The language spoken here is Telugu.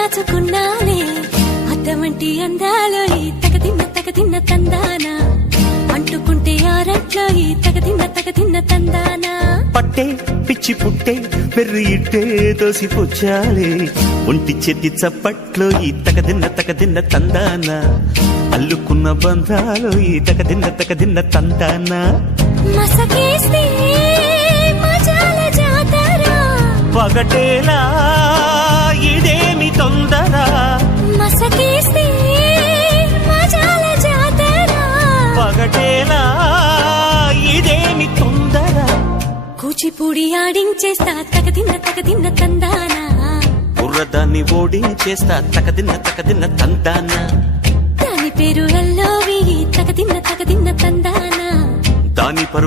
దాచుకున్నాలే అద్దమంటి అందాలో ఈ తగదిన్న తందానా అంటుకుంటే ఆరట్లో ఈ తగదిన్న తందానా పట్టే పిచ్చి పుట్టే పెర్రి ఇట్టే దోసిపుచ్చాలే ఒంటి చెట్టి చప్పట్లో ఈ తగదిన్న తందానా అల్లుకున్న బంధాలు ఈ తగదిన్న తందానా మసకేస్తే మజాల జాతర పగటేలా ఇదేమి తొందర మసకేస్తే మజాల జాతర పగటేలా ఇదేమి తొందర కూచిపూడి ఆడించేస్తా తగదిన్న తందానా బుర్రదాన్ని ఓడించేస్తా తగదిన్న తందానా దాని పేరు ఎల్లోవి తగదిన్న తందానా దాని పరు